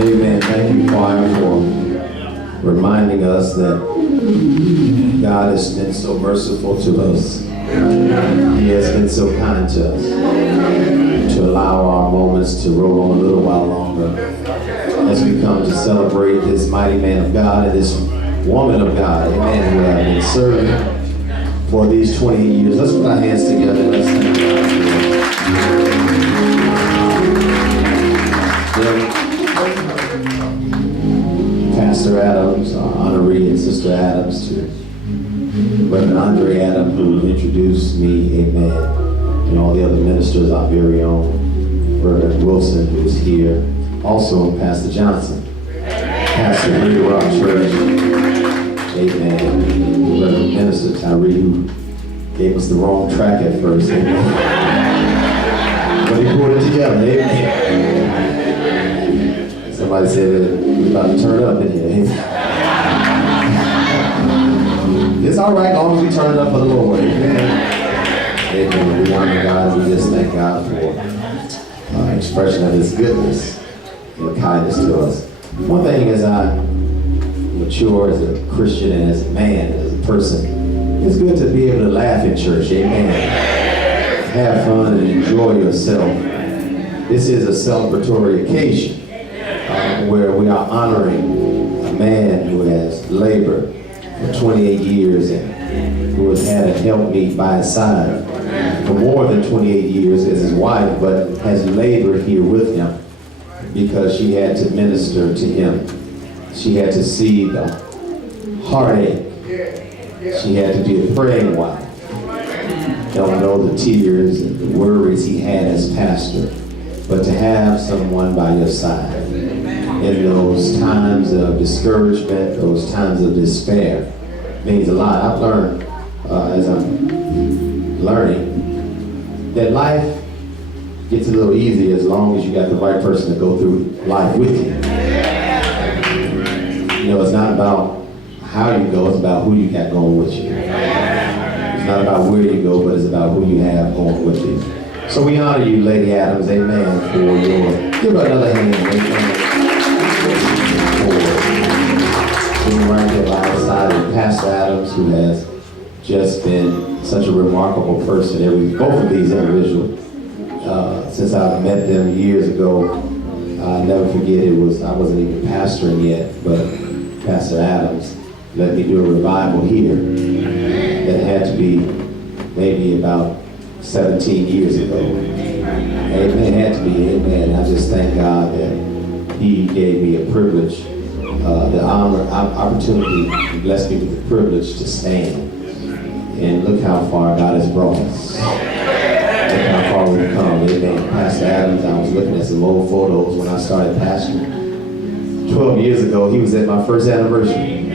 Amen. Thank you, choir, for reminding us that God has been so merciful to us. He has been so kind to us to allow our moments to roll on a little while longer as we come to celebrate this mighty man of God and this woman of God, amen, who have been serving for these 28 years. Let's put our hands together. Let's thank God. Pastor Adams, honoree, and Sister Adams, to Reverend Andre Adams, who introduced me, amen, and all the other ministers, our very own Reverend Wilson, who is here, also Pastor Johnson, Pastor Reed Rock Church, amen, Reverend Minister Tyree, who gave us the wrong track at first, amen, but he pulled it together, amen. Somebody said that we're about to turn up in here. It's all right, as long as we turn it up for the Lord. Amen. We honor God. We just thank God for expression of His goodness and kindness to us. One thing as I mature as a Christian and as a man, as a person, it's good to be able to laugh in church. Amen. Have fun and enjoy yourself. This is a celebratory occasion. Where we are honoring a man who has labored for 28 years and who has had a helpmeet by his side for more than 28 years as his wife, but has labored here with him because she had to minister to him. She had to see the heartache. She had to be a praying wife. Don't know the tears and the worries he had as pastor, but to have someone by your side in those times of discouragement, those times of despair, means a lot. I've learned, as I'm learning, that life gets a little easier as long as you got the right person to go through life with you. You know, it's not about how you go, it's about who you got going with you. It's not about where you go, but it's about who you have going with you. So we honor you, Lady Adams, amen, for your, give her another hand, amen. Being right there by our side of Pastor Adams, who has just been such a remarkable person. Both of these individuals, since I've met them years ago, I'll never forget, I wasn't even pastoring yet, but Pastor Adams let me do a revival here that had to be maybe about 17 years ago. Amen. It had to be, amen. I just thank God that He gave me a privilege, the honor, opportunity, and blessed me with the privilege to stand. And look how far God has brought us. Look how far we've come. Amen. Pastor Adams, I was looking at some old photos when I started pastoring. 12 years ago, he was at my first anniversary.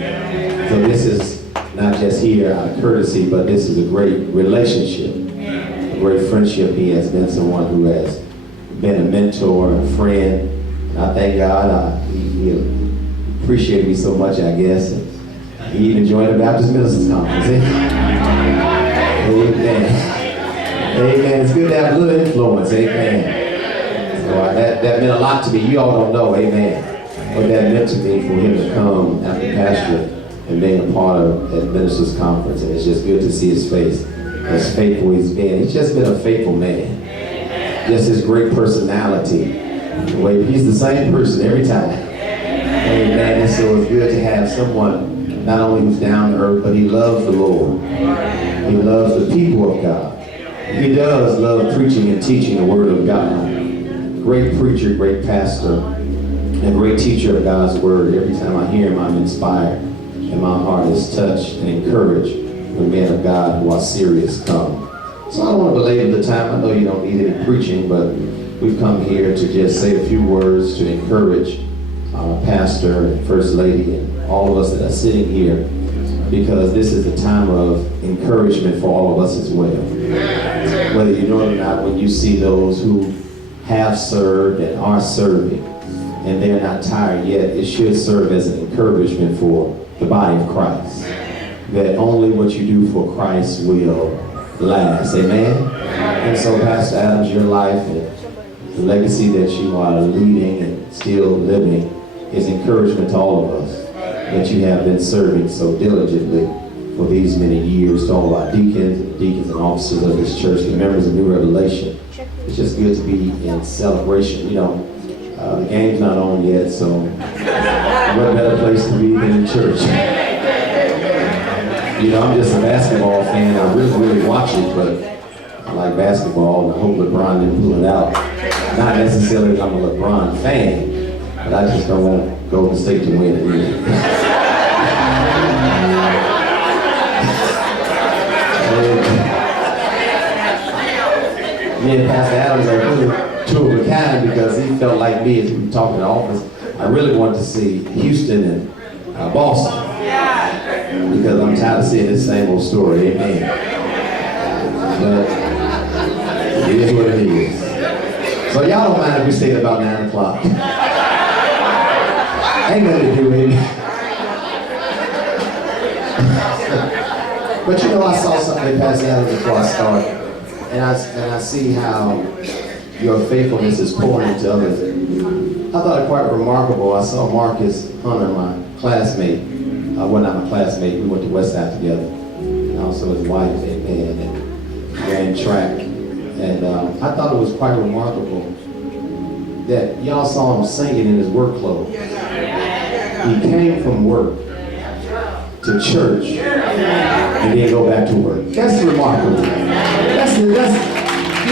So this is not just here out of courtesy, but this is a great relationship, a great friendship. He has been someone who has been a mentor, a friend. And I thank God. He appreciated me so much, I guess. And he even joined the Baptist Ministers Conference. Amen. Amen. It's good to have a little influence. Amen. So that meant a lot to me. You all don't know, amen, what that meant to me for him to come after pastor and being a part of that Ministers Conference. And it's just good to see his face, as faithful he's been. He's just been a faithful man. Just his great personality. The way he's the same person every time. Amen. And so it's good to have someone not only who's down to earth, but he loves the Lord. He loves the people of God. He does love preaching and teaching the Word of God. Great preacher, great pastor, and great teacher of God's Word. Every time I hear him, I'm inspired, and my heart is touched and encouraged when men of God who are serious come. So I don't want to belabor the time. I know you don't need any preaching, but we've come here to just say a few words to encourage our pastor and First Lady and all of us that are sitting here, because this is a time of encouragement for all of us as well. Whether you know it or not, when you see those who have served and are serving and they're not tired yet, it should serve as an encouragement for the body of Christ, that only what you do for Christ will last. Amen? And so Pastor Adams, your life The legacy that you are leading and still living is encouragement to all of us that you have been serving so diligently for these many years. To all of our deacons and officers of this church, the members of New Revelation. It's just good to be in celebration. You know, the game's not on yet, so what better place to be than in church? You know, I'm just a basketball fan. I really watch it, but I like basketball, and I hope LeBron didn't pull it out. Not necessarily that I'm a LeBron fan, but I just don't want Golden State to win it either. Me and Pastor Adams are really two of a kind because he felt like me as we were talking in the office. I really wanted to see Houston and Boston because I'm tired of seeing this same old story. Amen. But it is what it is. So y'all don't mind if we stay at about 9 o'clock. Ain't nothing to do with it. But you know, I saw something pass out before I started, and I see how your faithfulness is pouring into others. I thought it quite remarkable. I saw Marcus Hunter, my classmate. Well, not my classmate. We went to Westside together, and also his wife, and ran track. And I thought it was quite remarkable that y'all saw him singing in his work clothes. He came from work to church and then go back to work. That's remarkable. That's you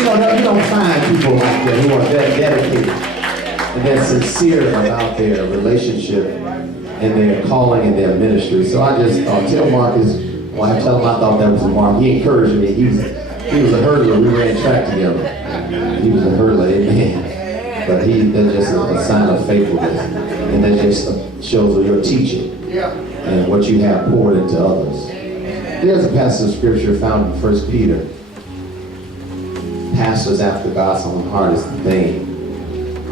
don't find people like that who are that dedicated and that sincere about their relationship and their calling and their ministry. So I just tell Marcus, well, I tell him I thought that was Mark. He encouraged me. He was a hurdler. We ran track together. He was a hurdler, amen. But that's just a sign of faithfulness. And that just shows your teaching and what you have poured into others. There's a passage of scripture found in 1 Peter. Pastors after God's own heart is the theme.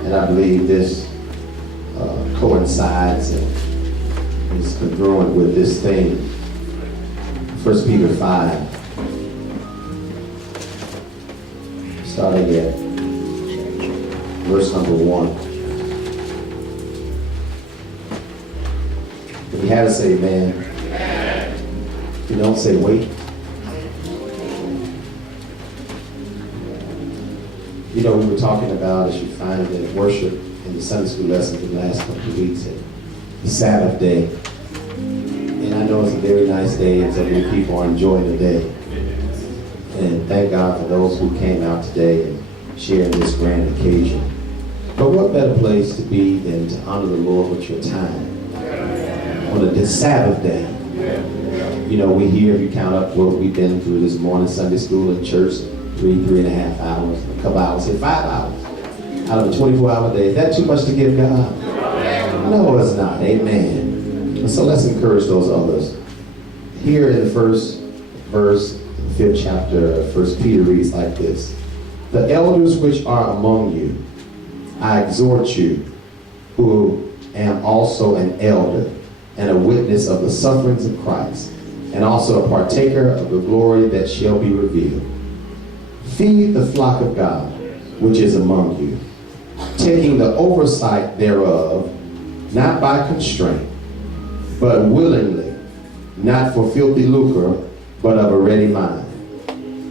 And I believe this coincides and is congruent with this theme. 1 Peter 5. Starting at verse number 1. If you have to say amen, you don't say wait. You know, we were talking about, as you find it in worship in the Sunday school lessons in the last couple of weeks, and the Sabbath day. And I know it's a very nice day, and so many people are enjoying the day. And thank God for those who came out today and shared this grand occasion. But what better place to be than to honor the Lord with your time on this Sabbath day? You know, we here, if you count up what we've been through this morning, Sunday school and church, 3.5 hours, a couple hours, say 5 hours out of a 24-hour day. Is that too much to give God? No, it's not. Amen. And so let's encourage those others. Here in the first verse, 5th chapter, 1 Peter reads like this. The elders which are among you, I exhort you, who am also an elder and a witness of the sufferings of Christ, and also a partaker of the glory that shall be revealed. Feed the flock of God, which is among you, taking the oversight thereof, not by constraint, but willingly, not for filthy lucre, but of a ready mind.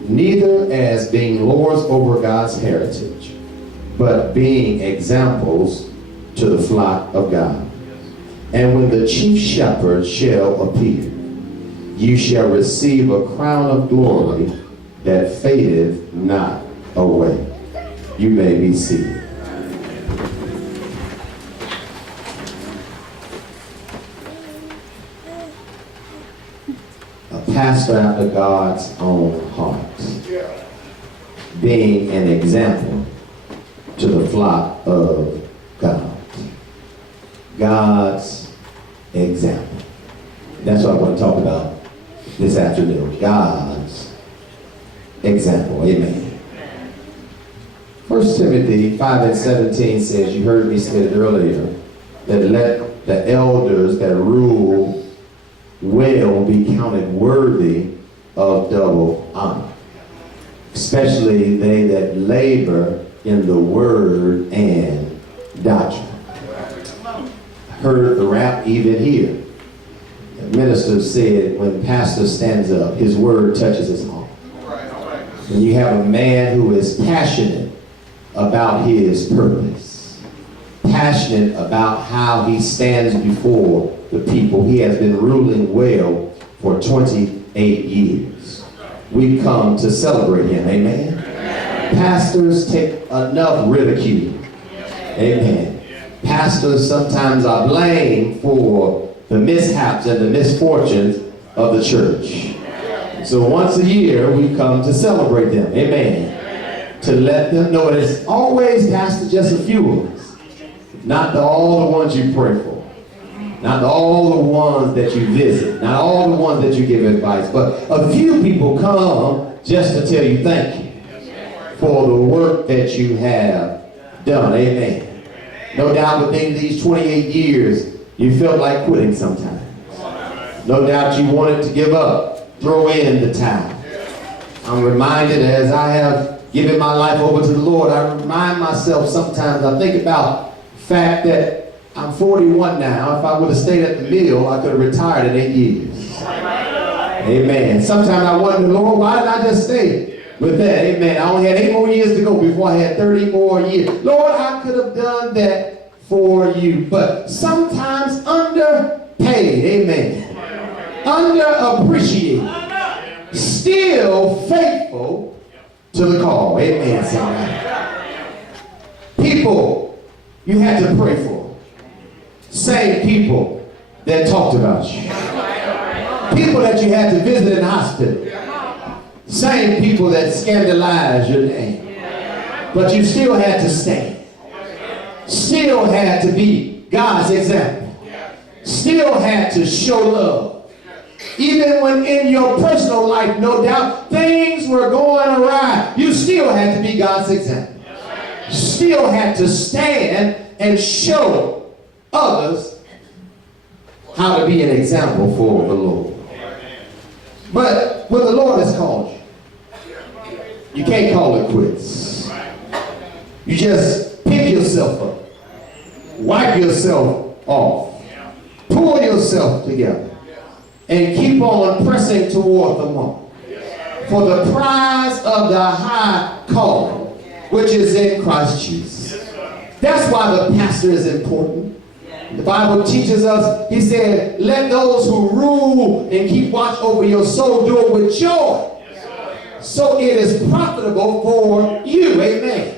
Neither as being lords over God's heritage, but being examples to the flock of God. And when the chief shepherd shall appear, you shall receive a crown of glory that fadeth not away. You may be seated. A pastor after God's own heart, being an example to the flock of God. God's example. That's what I want to talk about this afternoon. God's example. Amen. 1 Timothy 5:17 says, you heard me say it earlier, that let the elders that rule well be counted worthy of double honor, especially they that labor in the word and doctrine. Heard the rap even here. The minister said when pastor stands up, his word touches his heart. When you have a man who is passionate about his purpose, passionate about how he stands before the people, he has been ruling well for 28 years. We've come to celebrate him, amen? Pastors take enough ridicule, amen. Pastors sometimes are blamed for the mishaps and the misfortunes of the church. So once a year, we come to celebrate them, amen. To let them know it's always, Pastor, just a few of us. Not all the ones you pray for. Not all the ones that you visit. Not all the ones that you give advice. But a few people come just to tell you thank you for the work that you have done, amen. No doubt within these 28 years, you felt like quitting sometimes. No doubt you wanted to give up. Throw in the towel. I'm reminded as I have given my life over to the Lord, I remind myself sometimes, I think about the fact that I'm 41 now. If I would have stayed at the mill, I could have retired in 8 years. Amen. Sometimes I wonder, Lord, why did I just stay with that? Amen. I only had 8 more years to go before I had 30 more years. Lord, I could have done that for you. But sometimes underpaid. Amen. Underappreciated, still faithful to the call. Amen, somebody. People you had to pray for. Same people that talked about you. People that you had to visit in the hospital. Same people that scandalized your name. But you still had to stand. Still had to be God's example. Still had to show love. Even when in your personal life, no doubt, things were going awry, you still had to be God's example. Still had to stand and show others how to be an example for the Lord. But when the Lord has called you, you can't call it quits. You just pick yourself up, wipe yourself off, pull yourself together, and keep on pressing toward the mark for the prize of the high calling, which is in Christ Jesus. That's why the pastor is important. The Bible teaches us, he said, let those who rule and keep watch over your soul do it with joy. So it is profitable for you, amen.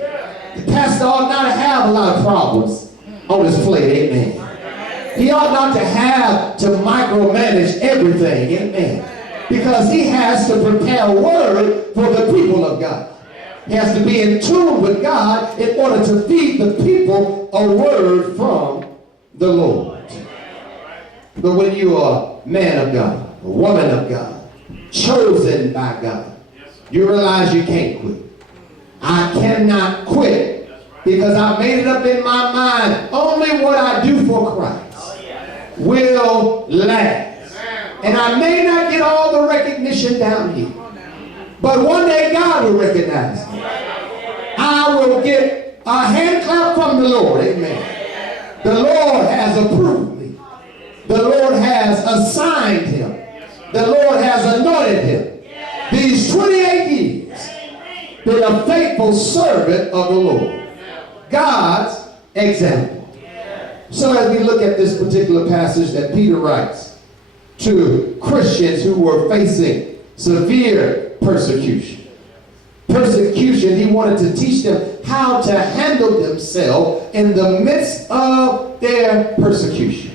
The pastor ought not to have a lot of problems on his plate, amen. He ought not to have to micromanage everything, amen. Because he has to prepare a word for the people of God. He has to be in tune with God in order to feed the people a word from the Lord. But when you are a man of God, a woman of God, chosen by God, you realize you can't quit. I cannot quit because I made it up in my mind. Only what I do for Christ will last. And I may not get all the recognition down here, but one day God will recognize me. I will get a hand clap from the Lord, amen. The Lord has approved me. The Lord has assigned him. The Lord has anointed him. These 28 years, been a faithful servant of the Lord. God's example. So as we look at this particular passage that Peter writes to Christians who were facing severe persecution. Persecution, he wanted to teach them how to handle themselves in the midst of their persecution.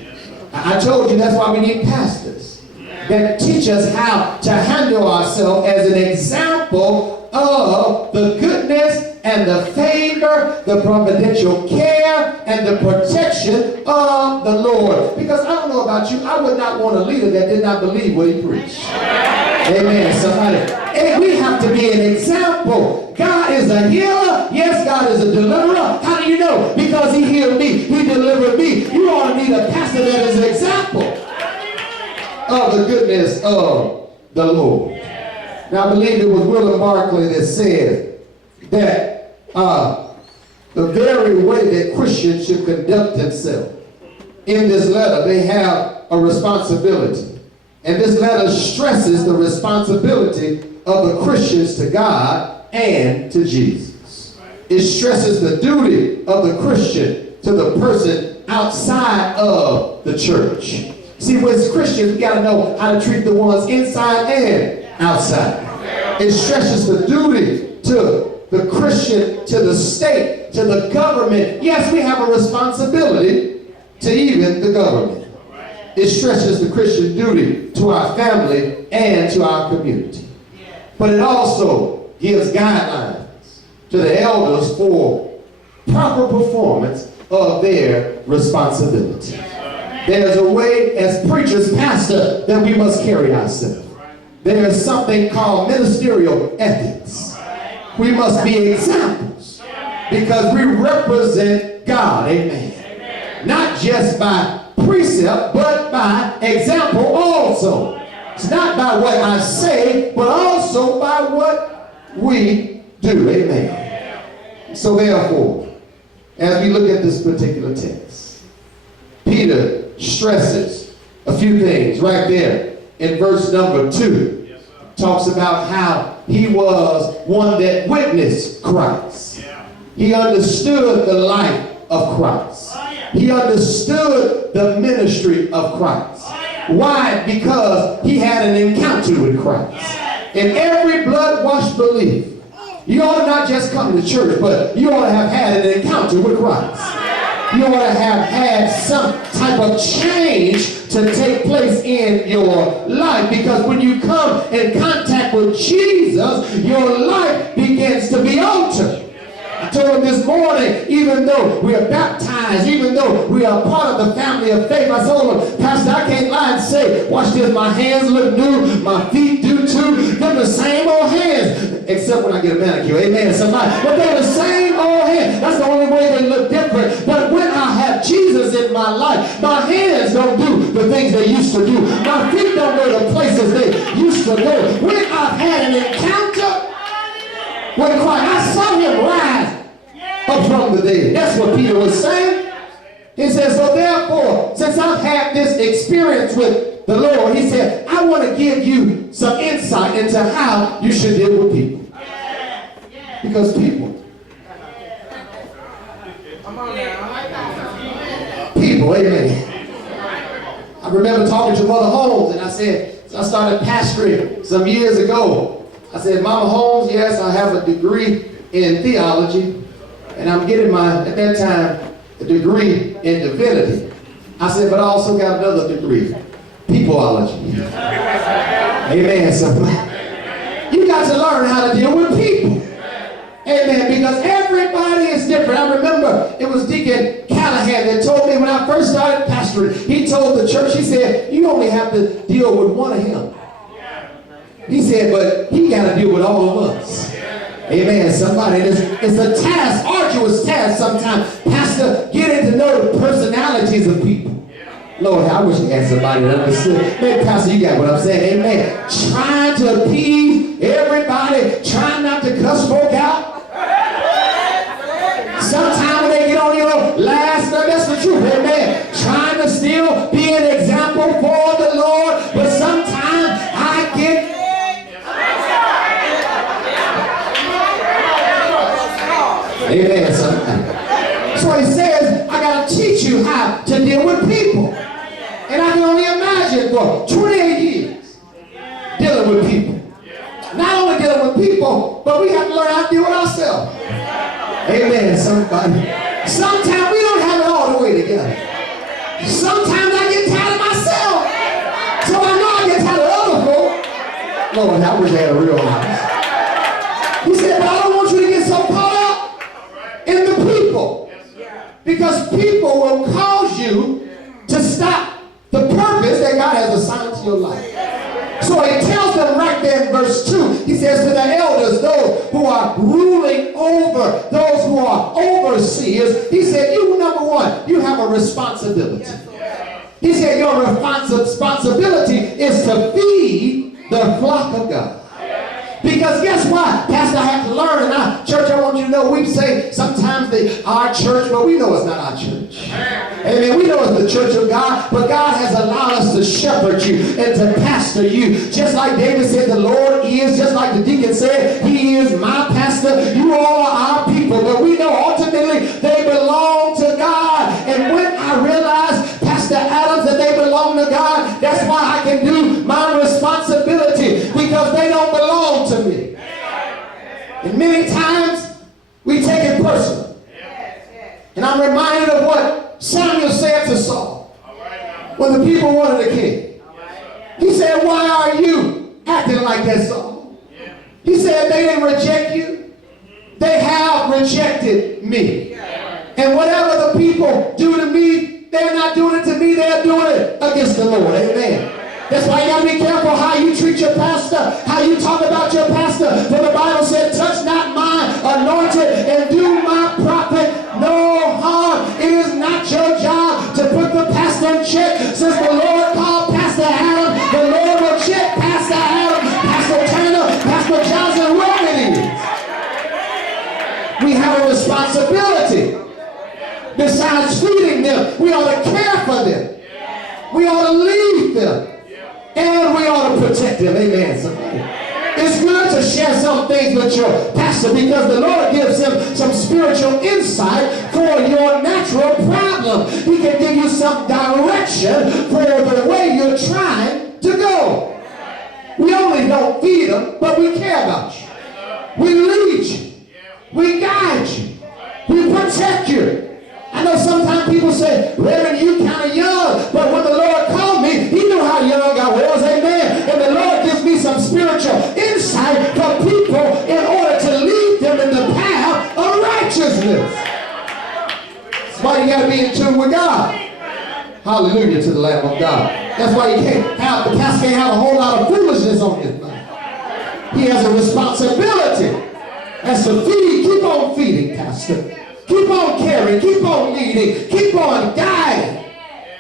I told you that's why we need pastors that teach us how to handle ourselves as an example of the goodness and the favor, the providential care, and the protection of the Lord. Because I don't know about you, I would not want a leader that did not believe what he preached. Amen, somebody. And we have to be an example. God is a healer. Yes, God is a deliverer. How do you know? Because he healed me. He delivered me. You ought to need a pastor that is an example of the goodness of the Lord. Now, I believe it was William Barclay that said that the very way that Christians should conduct themselves. In this letter, they have a responsibility. And this letter stresses the responsibility of the Christians to God and to Jesus. It stresses the duty of the Christian to the person outside of the church. See, as Christians, we got to know how to treat the ones inside and outside. It stresses the duty to the Christian, to the state, to the government. Yes, we have a responsibility to even the government. It stresses the Christian duty to our family and to our community. But it also gives guidelines to the elders for proper performance of their responsibility. There's a way as preachers, pastor, that we must carry ourselves. There is something called ministerial ethics. We must be examples because we represent God, amen. Not just by precept, but by example also. It's not by what I say, but also by what we do, amen. So therefore, as we look at this particular text, Peter stresses a few things right there in verse number 2. Talks about how he was one that witnessed Christ. He understood the life of Christ. He understood the ministry of Christ. Why? Because he had an encounter with Christ. And every blood-washed believer, you ought to not just come to church, but you ought to have had an encounter with Christ. You ought to have had some type of change to take place in your life, because when you come in contact with Jesus, your life begins to be altered. I told him this morning, even though we are baptized, even though we are part of the family of faith, I told him, Pastor, I can't lie and say, watch this, my hands look new, my feet do too. They're the same old hands, except when I get a manicure, amen, somebody. But they're the same old hands. That's the only way they look different. But when I have Jesus in my life, my hands don't do the things they used to do. My feet don't go to places they used to go. When I've had an encounter with Christ, I saw him rise up from the dead. That's what Peter was saying. He said, so therefore, since I've had this experience with the Lord, he said, I want to give you some insight into how you should deal with people. Because people, amen. I remember talking to Mother Holmes, and I said, so I started pastoring some years ago. I said, Mama Holmes, yes, I have a degree in theology, and I'm getting at that time, a degree in divinity. I said, but I also got another degree, peopleology. Amen, somebody. You got to learn how to deal with people. Amen, because everybody is different. I remember it was Deacon Callahan that told me when I first started pastoring, he told the church, he said, you only have to deal with one of him. He said, but he got to deal with all of us. Amen, somebody. It's a task, arduous task sometimes, Pastor, getting to know the personalities of people. Lord, I wish I had somebody that understood. Man, Pastor, you got what I'm saying. Amen. Trying to appease everybody, trying not to cuss folk out. Sometimes when they get on your last nerve, that's the truth, amen. Trying to still be an example for the Lord, but sometimes I get... Amen, sometimes. So he says, I got to teach you how to deal with people. And I can only imagine for 28 years dealing with people. Not only dealing with people, but we have to learn how to deal with ourselves. Amen, somebody. Sometimes we don't have it all the way together. Sometimes I get tired of myself. So I know I get tired of other folk. Lord, I wish I had a real house. He said, but I don't want you to get so caught up in the people. Because people will cause you to stop the purpose that God has assigned to your life. So he tells them right there in verse 2, he says to the elders, those who are ruling over, those who are overseers, he said, you, number one, you have a responsibility. He said your responsibility is to feed the flock of God. Because guess what? Pastor, I have to learn. And our church, I want you to know, we say sometimes our church, but we know it's not our church. Amen. We know it's the church of God, but God has allowed us to shepherd you and to pastor you. Just like David said, the Lord is, just like the deacon said, he is my pastor. You all are our people. But we know ultimately they belong to God. And when I realized, Pastor Adams, that they belong to God, that's why I can do my responsibility, because they don't belong to me. And many times we take it personal. And I'm reminded of what Samuel said to Saul when the people wanted a king. He said, why are you acting like that, Saul? He said, they didn't reject you. They have rejected me. And whatever the people do to me, they're not doing it to me, they're doing it against the Lord. Amen. That's why you got to be careful how you treat your pastor, how you talk about your pastor. For the Bible said, touch not my anointed and do my prophet no harm. It is not your job to put the pastor in check. Since the Lord called Pastor Adam, the Lord will check Pastor Adam, Pastor Turner, Pastor Johnson, whoever it is. We have a responsibility. Besides feeding them, we ought to care for them. We ought to lead them. And we ought to protect them. Amen. Somebody. It's good to share some things with your pastor, because the Lord gives him some spiritual insight for your natural problem. He can give you some direction for the way you're trying to go. We only don't feed them, but we care about you. We lead you. We guide you. We protect you. I know sometimes people say, Reverend, you kind of young, but when the Lord called me, he knew how young I was, amen. And the Lord gives me some spiritual insight for people in order to lead them in the path of righteousness. That's why you got to be in tune with God. Hallelujah to the Lamb of God. That's why the pastor can't have a whole lot of foolishness on his mind. He has a responsibility. That's to feed. Keep on feeding, Pastor. Keep on caring, keep on leading, keep on guiding,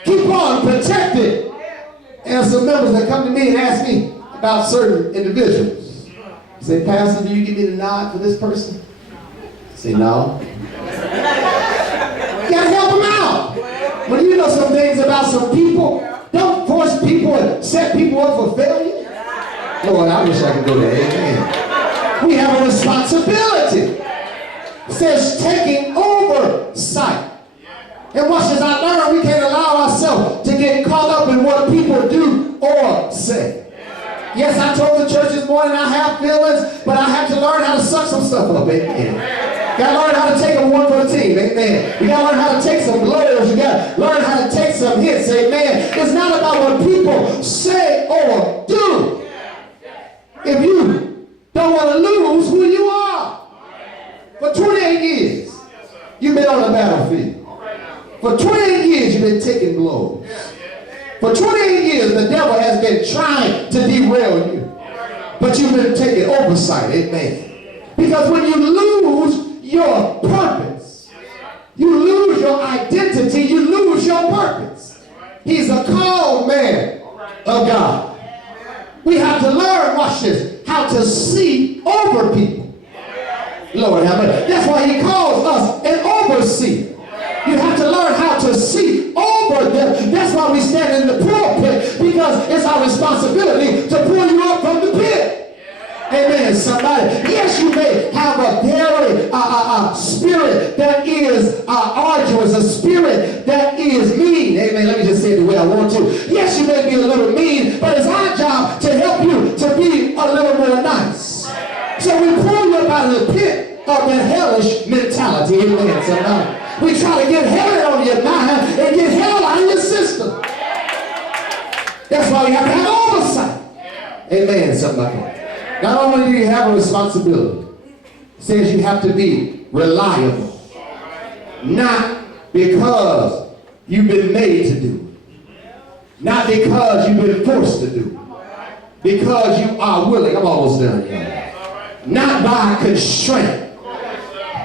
keep on protecting. And some members that come to me and ask me about certain individuals. Say, Pastor, do you give me the nod for this person? I say, no. You gotta help them out. When you know some things about some people, don't force people and set people up for failure. Lord, I wish I could go there. Amen. We have a responsibility. It says taking oversight. And watch as I learn, we can't allow ourselves to get caught up in what people do or say. Yes, I told the church this morning I have feelings, but I have to learn how to suck some stuff up. Amen. You got to learn how to take them one for the team. Amen. You got to learn how to take some blows. You got to learn how to take some hits. Amen. It's not about what people say or do. If you don't want to lose who you are. For 28 years, you've been on the battlefield. For 28 years, you've been taking blows. For 28 years, the devil has been trying to derail you. But you've been taking oversight, amen. Because when you lose your purpose, you lose your identity, you lose your purpose. He's a called man of God. We have to learn, watch this, how to see over people. Lord have mercy. That's why he calls us an overseer. You have to learn how to see over them. That's why we stand in the pulpit, because it's our responsibility to pull you up from the pit. Amen, somebody. Yes, you may have a very spirit that is arduous, a spirit that is mean. Amen, let me just say it the way I want to. Yes, you may be a little mean, but it's our job to help you to be a little more nice. So we pull you up out of the pit of that hellish mentality. Amen, somebody. We try to get hell on your mind and get hell out of your system. That's why we have to have oversight. Amen, somebody. Not only do you have a responsibility, it says you have to be reliable. Not because you've been made to do it. Not because you've been forced to do it. Because you are willing. I'm almost done, y'all. Not by constraint.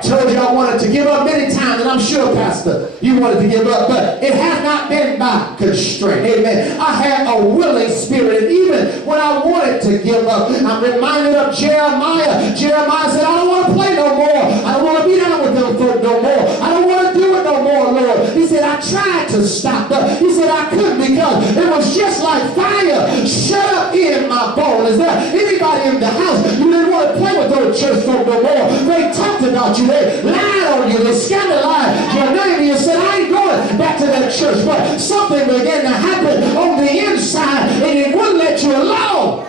Told you I wanted to give up many times, and I'm sure, Pastor, you wanted to give up, but it has not been by constraint. Amen. I had a willing spirit, and even when I wanted to give up, I'm reminded of Jeremiah. Jeremiah said, I don't want to play no more. I don't want to be down with them folk no more. I don't want to do it no more, Lord. He said, I tried to stop, but he said I couldn't because it was just like fire shut up in my bones. Is there anybody in the house? You didn't want to play with those church folk no more. They talked about you. They lied on you. They scandalized your name. And you said, I ain't going back to that church. But something began to happen on the inside, and it wouldn't let you alone.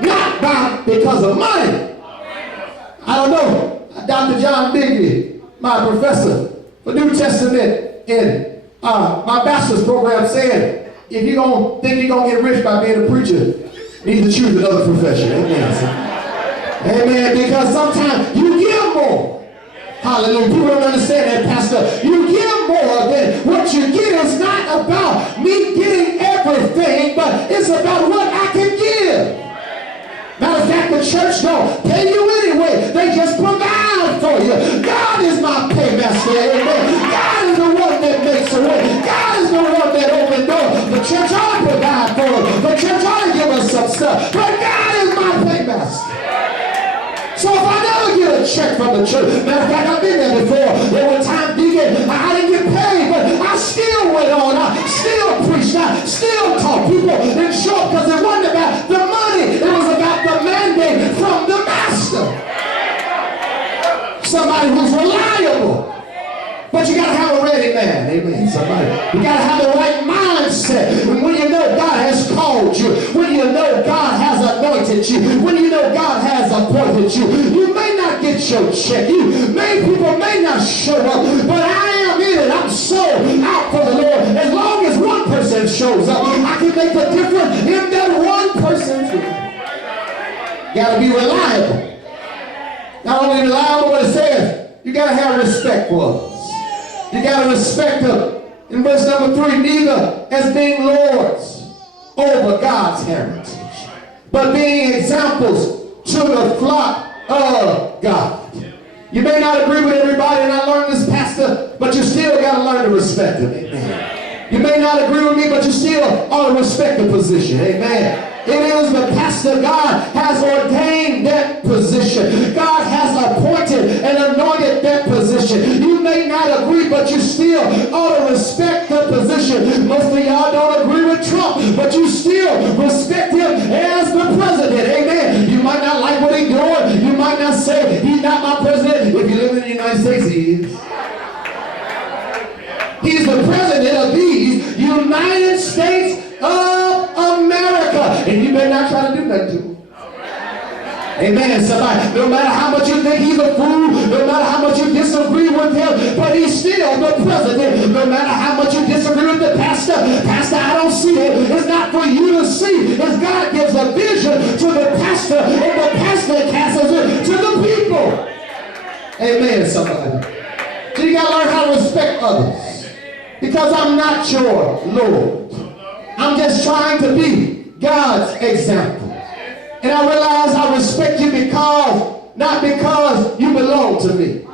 Not because of money. I don't know. Dr. John Bigley, my professor for New Testament in my bachelor's program, said, if you're going to think you're going to get rich by being a preacher, you need to choose another profession. Amen. Amen. Because sometimes you give more. Hallelujah. People don't understand that, Pastor. You give more than what you get. Is not about me getting everything, but it's about what I can give. Matter of fact, the church don't pay you anyway. They just provide for you. God is my paymaster. Amen. God is the one that makes a way. God is the one that opens doors. The church ought to provide for us. The church ought to give us some stuff. But God is my paymaster. So if I never get a check from the church, matter of fact, I've been there before. There were times, Deacon, I didn't get paid, but I still went on. I still preached. I still taught people in short, because it wasn't about the money. It was about the mandate from the master. Somebody who's reliable. But you got to have a ready man. Amen. Somebody. You got to have the right mindset. When you know God has called you, when you know God has anointed you, when you know God has appointed you, you may not get your check. People may not show up, but I am in it. I'm so out for the Lord. As long as one person shows up, I can make a difference in that one person's life. You got to be reliable. Not only reliable, but it says you got to have respect for others. You got to respect them. In verse number 3, neither as being lords over God's heritage, but being examples to the flock of God. You may not agree with everybody, and I learned this, Pastor, but you still got to learn to respect them. Amen. You may not agree with me, but you still ought to respect the position. Amen. It is the pastor. God has ordained that position. God has appointed and anointed that position. You may not agree, but you still ought to respect the position. Most of y'all don't agree with Trump, but you still respect him as the president. Amen. You might not like what he's doing. You might not say he's not my president. If you live in the United States, he is. He's the president of these United States of America. And you better not try to do nothing to him. Amen, somebody. No matter how much you think he's a fool, no matter how much you disagree with him, but he's still the president. No matter how much you disagree with the pastor, I don't see it. It's not for you to see. It's God gives a vision to the pastor, and the pastor casts it to the people. Amen, somebody. So you got to learn how to respect others. Because I'm not your Lord. I'm just trying to be God's example. And I realize I respect you not because you belong to me,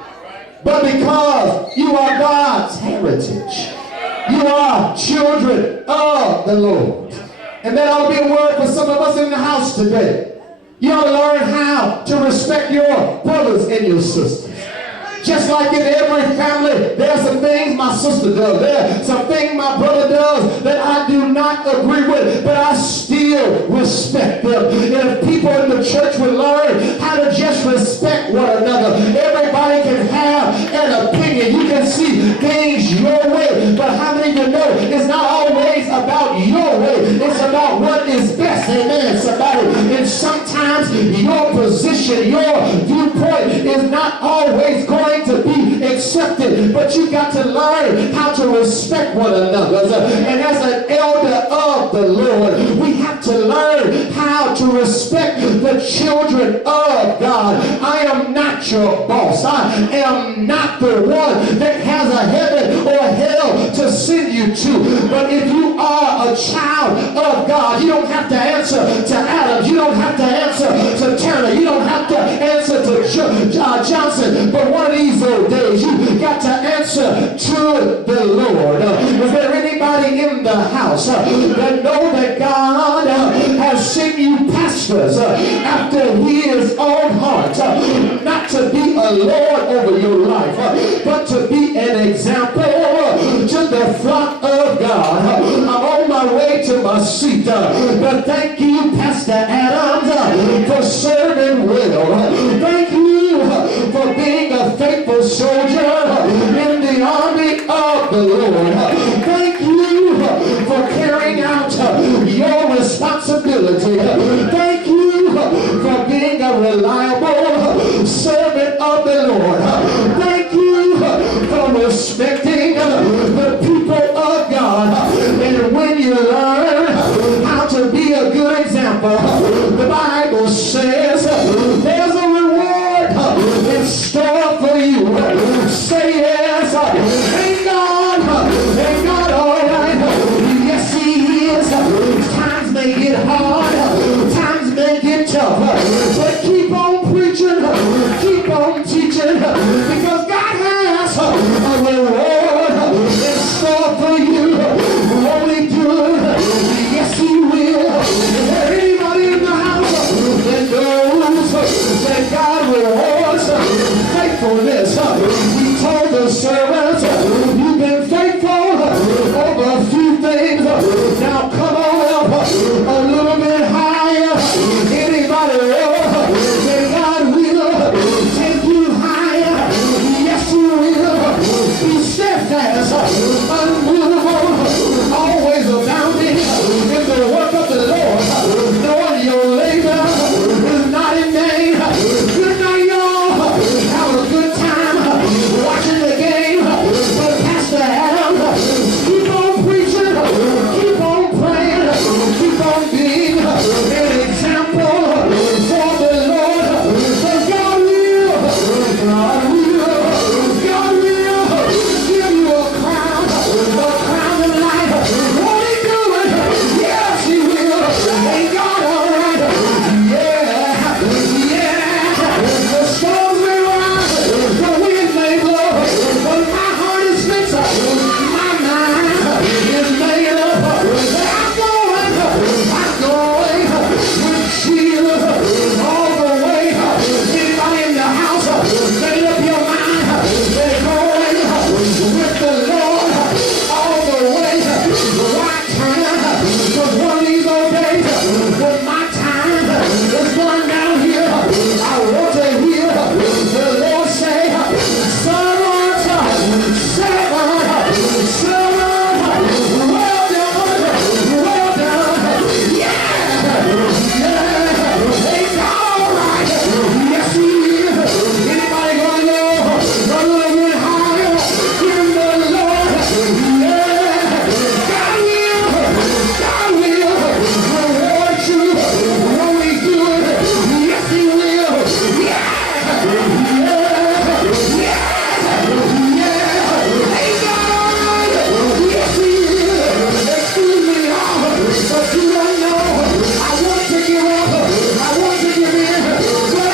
but because you are God's heritage. You are children of the Lord. And that ought to be a word for some of us in the house today. You ought to learn how to respect your brothers and your sisters. Just like in every family, there are some things my sister does. There are some things my brother does that I do not agree with, but I still respect them. And if people in the church would learn how to just respect one another, everybody can have an opinion. You can see things your way, but how many of you know it's not always about your way. It's about what is best. Amen, somebody. And sometimes your position, your viewpoint is not always going to be accepted, but you got to learn how to respect one another. And as an elder of the Lord, we have to learn how to respect the children of God. I am not your boss. I am not the one that has a heaven or hell to send you to. But if you are a child of God, you don't have to answer to Adam. You don't have to answer to Turner. You don't have to answer to Johnson, but one of these old days you got to answer to the Lord. Is there anybody in the house that know that God has sent you pastors after his own heart, not to be a Lord over your life, but to be an example to the flock of God? I'm on my way to my seat, but thank you, Pastor Adams, for serving well. Thank you for being a faithful soldier in the army of the Lord. Thank you for carrying out your responsibility. Thank you for being a reliable servant of the Lord. Thank you for respecting the people of God. And when you learn how to be a good example, the Bible says there's a reward in store for you. Say yes. Ain't God all right? Yes, he is. Times may get hard, times may get tough, but keep on preaching, keep on teaching, because God has a reward in store for you. Only good, yes, he will. Is there anybody in the house that knows that God rewards faithfulness? He told the servants, you've been faithful over a few things. Now come on up a little bit higher. Anybody else that God will take you higher? Yes, he will. Be steadfast, unmovable, always abounding in the work of the Lord, knowing your labor is not in vain. Good night, y'all. Have a good time watching the game. But Pastor Adam, keep on preaching, keep on praying, keep on being an example for the Lord. But God will give you a crown of life. Won't he do it? Yes, he will. Ain't God all right? Yeah. The storms may rise, the wind may blow, but my heart is fixed. My mind is made up. I'm going with Jesus all the way. Anybody in the house, made up your mind? They're going with the Lord all the way. Right time, because one of these old days, when my time is going down here, I want to hear the Lord say, servant, well done, yeah, ain't God all right? Yes, he is. Anybody gonna go a little bit higher in the Lord? Yeah, God will reward you. Won't he do it? Yes, he will. Yeah. Ain't God all right? Yes, he is. Excuse me, y'all, but you don't know. I want to give up. I want to give in. But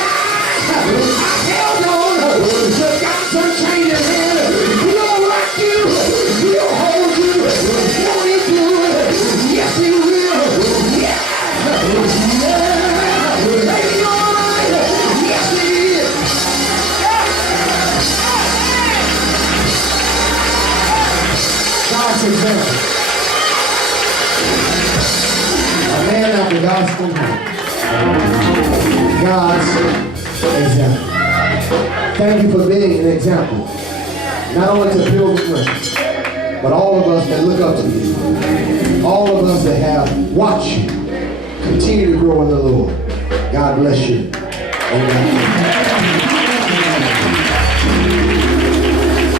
I held on to God's unchanging hand. He'll rock you. He'll hold you. Won't he do it? Yes, he will. Yeah. Ain't he all right? Yes, he is. God's example. A man after God's own heart. God's example. Thank you for being an example. Not only to Pilgrim, but all of us that look up to you. All of us that have watched you continue to grow in the Lord. God bless you. Amen.